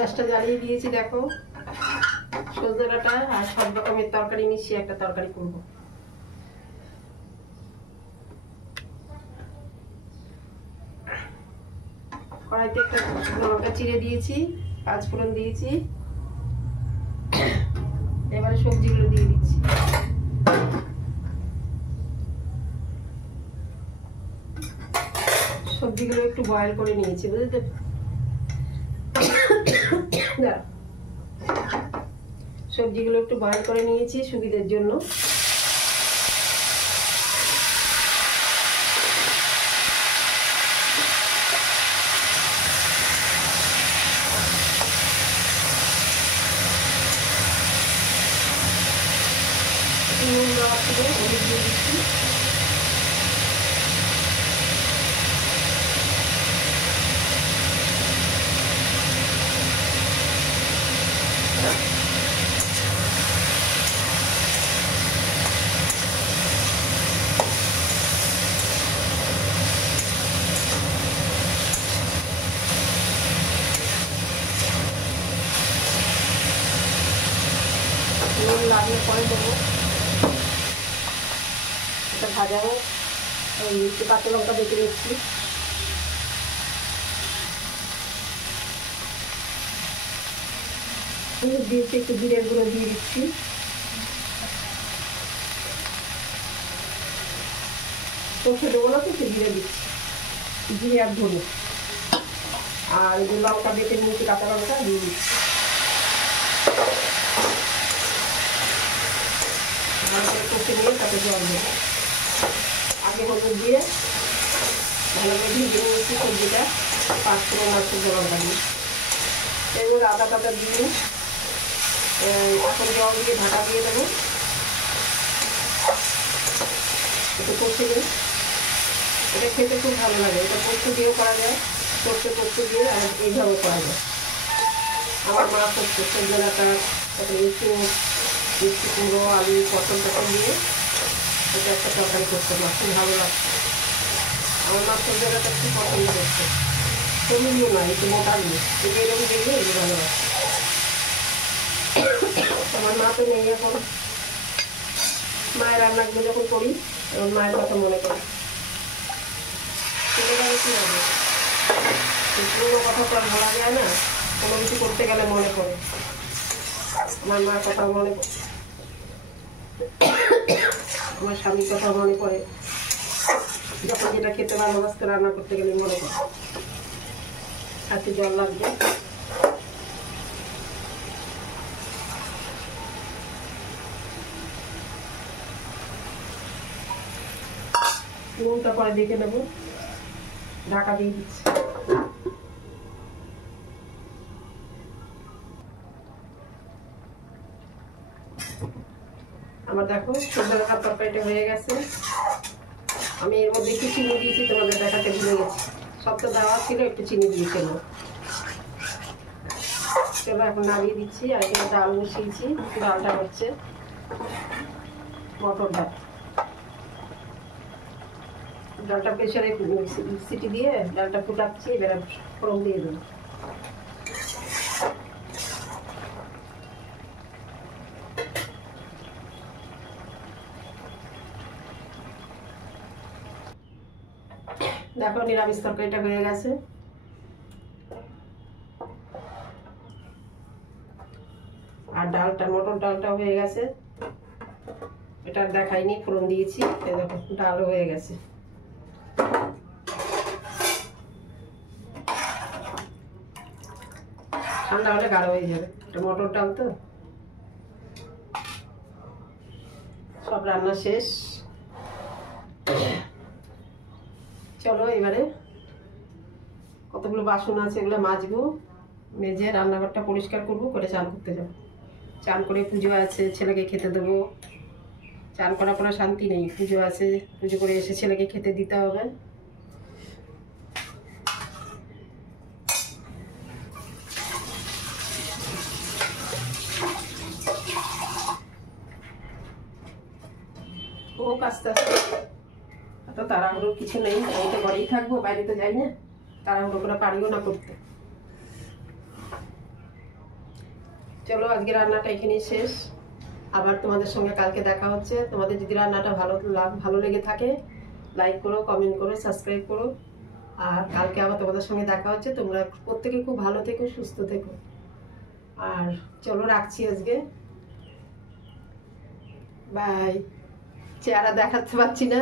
গ্যাসটা জ্বালিয়ে দিয়েছি। দেখো সজনে ডাঁটা আর সব রকমের তরকারি মিশিয়ে একটা তরকারি করব। কড়াইতে একটা লঙ্কা চিড়ে দিয়েছি, 5 ফোড়ন দিয়েছি। এবারে সবজিগুলো দিয়ে দিচ্ছি। সবজিগুলো একটু বয়েল করে নিয়েছি, বুঝতে সবজিগুলো একটু বয়েল করে নিয়েছি সুবিধার জন্য। নুন দেওয়া ছিল, হলুদ দিয়ে দিচ্ছি। নুন লাগলে পরে দেবো। এটা ভাজা হোক, একটু কাঁচা লঙ্কা বেটে নিচ্ছি। দিয়েছি একটু জিরের গুঁড়ো দিয়ে দিচ্ছি। সর্ষে দেবো না তো, একটু জিরে দিচ্ছি, জিরে আর ধনে। আর এই যে লঙ্কা বেটে নিয়েছি, কাঁচা লঙ্কা দিয়ে দিচ্ছি। ভালো করে কষে নিয়ে তাতে জল দেবো। আগে হলুদ দিয়ে ভালো করে ভিজিয়ে নিয়েছি সবজিটা, 5 ফোড়ন আর শুকনো লঙ্কা দিয়ে। এবার আদা টাদা দিয়ে এখন জল দিয়ে ঢাকা দিয়ে দেবো। একটু কষে নিই। এটা খেতে খুব ভালো লাগে। এটা পোস্ত দিয়েও করা যায়, পোস্ত দিয়ে আর এইভাবেও করা যায়। আমার মা করছে সজনে ডাঁটা, তারপরে মিষ্টি কুমড়ো, আলু, পটল দিয়ে এটা একটা তরকারি করতে আমার খুব ভালো লাগছে। আমার মা সজনে ডাঁটা খুব পছন্দ করছে। সবজিও না, একটু মোটা দিয়ে এটা এরকম দেখলে এগুলো ভালো লাগছে। আমার মা তো নেই এখন। মায়ের রান্নাগুলো যখন করি তখন মায়ের কথা মনে করি। চলে গেলে কি হবে, পুরোনো কথা তো আর বলা যায় না। কোনো কিছু করতে গেলে মনে পড়ে, আমার মার কথা মনে পড়ে, আমার স্বামীর কথা মনে পড়ে। যখন যেটা খেতে ভালোবাসতে রান্না করতে গেলে মনে পড়ে। হাতে জল লাগবে। নুনটা পরে দেখে নেবো। ঢাকা দিয়ে দিচ্ছি। আমার দেখো সজনে ডাঁটার তরকারিটা হয়ে গেছে। আমি এর মধ্যে একটু চিনি দিয়েছি, তোমাদের দেখাতে ভুলে গেছি। সব তো দেওয়া ছিল, একটু চিনি দিয়েছিল। চলো এখন নামিয়ে দিচ্ছি। আর এখানে ডাল বসিয়েছি, ডালটা হচ্ছে মটর ডাল। ডালটা প্রেশারে সিটি দিয়ে ডালটা ফুটাচ্ছি, এবার ফোড়ন দিয়ে দেবো। দেখো নিরামিষ তরকারিটা হয়ে গেছে। আর ডালটা, মটর ডালটা হয়ে গেছে। এটা দেখাইনি, ফোড়ন দিয়েছি। এই দেখো ডালও হয়ে গেছে। ঠান্ডা হলে গাঢ় হয়ে যাবে, এটা মটর ডাল তো। সব রান্না শেষ। চলো এবারে কতগুলো বাসন আছে এগুলো মাজবো, মেজে রান্নাঘরটা পরিষ্কার করবো, করে চান করতে যাবো। চান করে পুজো আছে, ছেলেকে খেতে দেবো। চান করার পরে শান্তি নেই, পুজো আছে, পুজো করে এসে ছেলেকে খেতে দিতে হবে। হোক আস্তে আস্তে, এত তাড়াহুড়োর কিছু নেই। আমি তো ঘরেই থাকবো, বাইরে তো যাই না। তাড়াহুড়ো করে পারিও না করতে। চলো আজকে রান্নাটা এখানেই শেষ। আবার তোমাদের সঙ্গে কালকে দেখা হচ্ছে। তোমাদের যদি রান্নাটা ভালো লেগে থাকে লাইক করো, কমেন্ট করো, সাবস্ক্রাইব করো। আর কালকে আবার তোমাদের সঙ্গে দেখা হচ্ছে। তোমরা প্রত্যেকে খুব ভালো থেকো, সুস্থ থেকো। আর চলো রাখছি আজকে, বাই। চেহারা দেখাতে পারছি না।